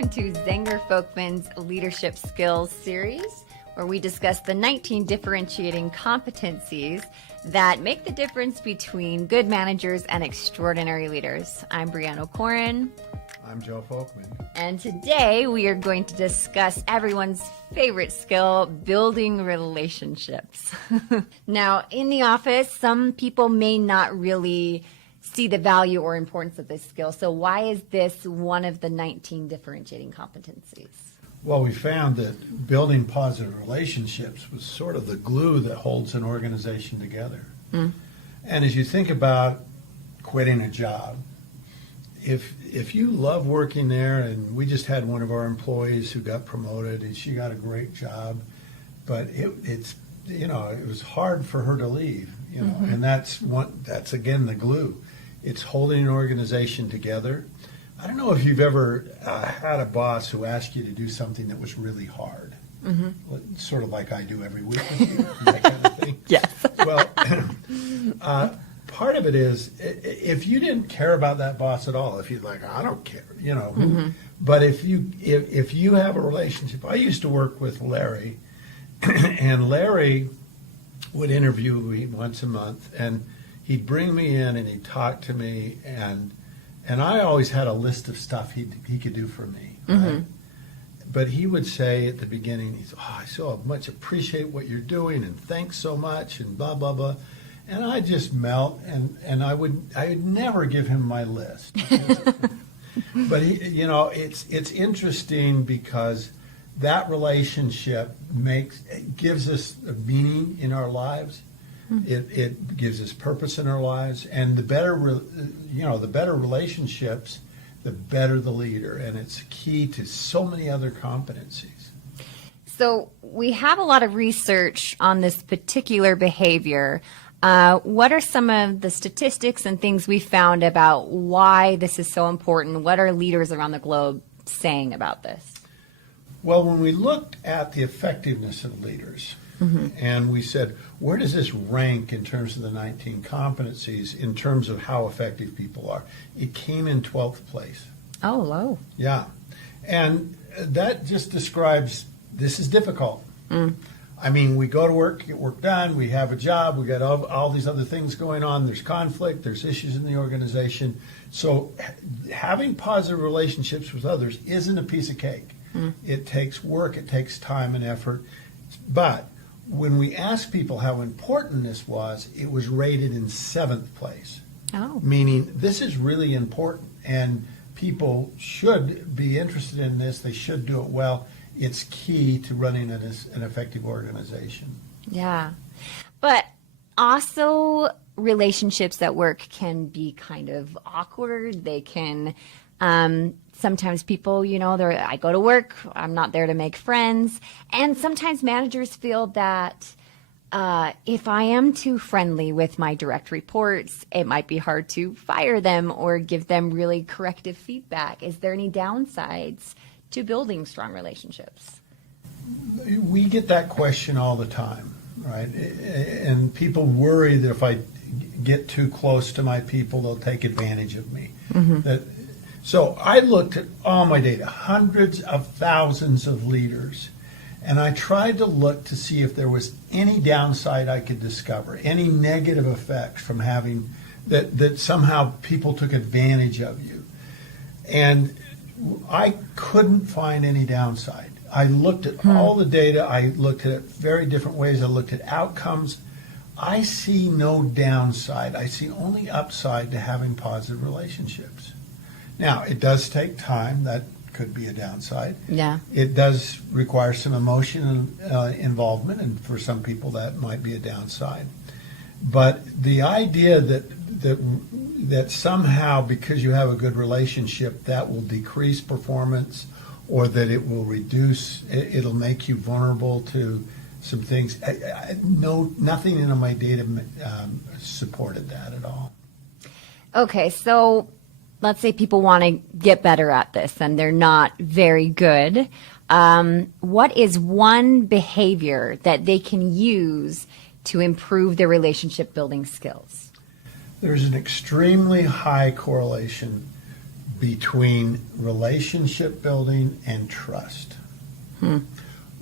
welcome to Zenger Folkman's Leadership Skills series, where we discuss the 19 differentiating competencies that make the difference between good managers and extraordinary leaders. I'm Brianna O'Corin. I'm Joe Folkman. And today we are going to discuss everyone's favorite skill, building relationships. Now, in the office, some people may not really see the value or importance of this skill. So why is this one of the 19 differentiating competencies? Well, we found that building positive relationships was sort of the glue that holds an organization together. And as you think about quitting a job, if you love working there, and we just had one of our employees who got promoted and she got a great job, but it was hard for her to leave, and that's again the glue. It's holding an organization together. I don't know if you've ever had a boss who asked you to do something that was really hard, sort of like I do every week with you, that kind of thing. Yes. Well, part of it is if you didn't care about that boss at all, if you're like, I don't care, but if you have a relationship, I used to work with Larry, and Larry would interview me once a month, and he'd bring me in and he'd talk to me, and I always had a list of stuff he could do for me, right? But he would say at the beginning, I so much appreciate what you're doing, and thanks so much, and blah, blah, blah. And I'd just melt, and I would never give him my list. But it's interesting because that relationship gives us a meaning in our lives. It gives us purpose in our lives, and the better relationships, the better the leader, and it's key to so many other competencies. So we have a lot of research on this particular behavior. What are some of the statistics and things we found about why this is so important? What are leaders around the globe saying about this? Well, when we looked at the effectiveness of leaders, and we said, where does this rank in terms of the 19 competencies in terms of how effective people are? It came in 12th place. Oh, low. Yeah. And that just describes this is difficult. I mean, we go to work, get work done, we have a job, we got all these other things going on, there's conflict, there's issues in the organization. So having positive relationships with others isn't a piece of cake. It takes work, it takes time and effort. But when we asked people how important this was, it was rated in 7th place. Oh. Meaning this is really important, and people should be interested in this, they should do it well. It's key to running an effective organization. Yeah. But also relationships at work can be kind of awkward. They can, sometimes people, I go to work, I'm not there to make friends. And sometimes managers feel that if I am too friendly with my direct reports, it might be hard to fire them or give them really corrective feedback. Is there any downsides to building strong relationships? We get that question all the time, right? And people worry that if I get too close to my people, they'll take advantage of me. So I looked at all my data, hundreds of thousands of leaders, and I tried to look to see if there was any downside I could discover, any negative effects from having that somehow people took advantage of you. And I couldn't find any downside. I looked at all the data. I looked at it very different ways. I looked at outcomes. I see no downside. I see only upside to having positive relationships. Now, it does take time. That could be a downside. Yeah. It does require some emotion involvement, and for some people that might be a downside. But the idea that somehow because you have a good relationship that will decrease performance, or that it will it'll make you vulnerable to some things. Nothing in my data supported that at all. Okay, so let's say people want to get better at this and they're not very good. What is one behavior that they can use to improve their relationship building skills? There's an extremely high correlation between relationship building and trust.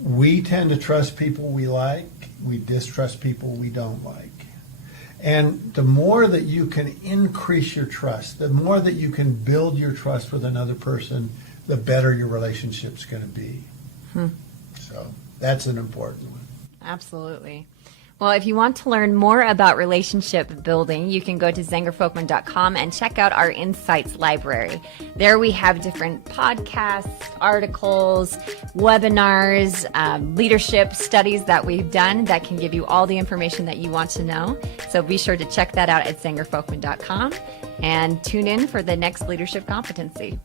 We tend to trust people we like, we distrust people we don't like. And the more that you can increase your trust, the more that you can build your trust with another person, the better your relationship's going to be. So that's an important one. Absolutely. Well, if you want to learn more about relationship building, you can go to zengerfolkman.com and check out our Insights library. There we have different podcasts, articles, webinars, leadership studies that we've done that can give you all the information that you want to know. So be sure to check that out at zengerfolkman.com and tune in for the next leadership competency.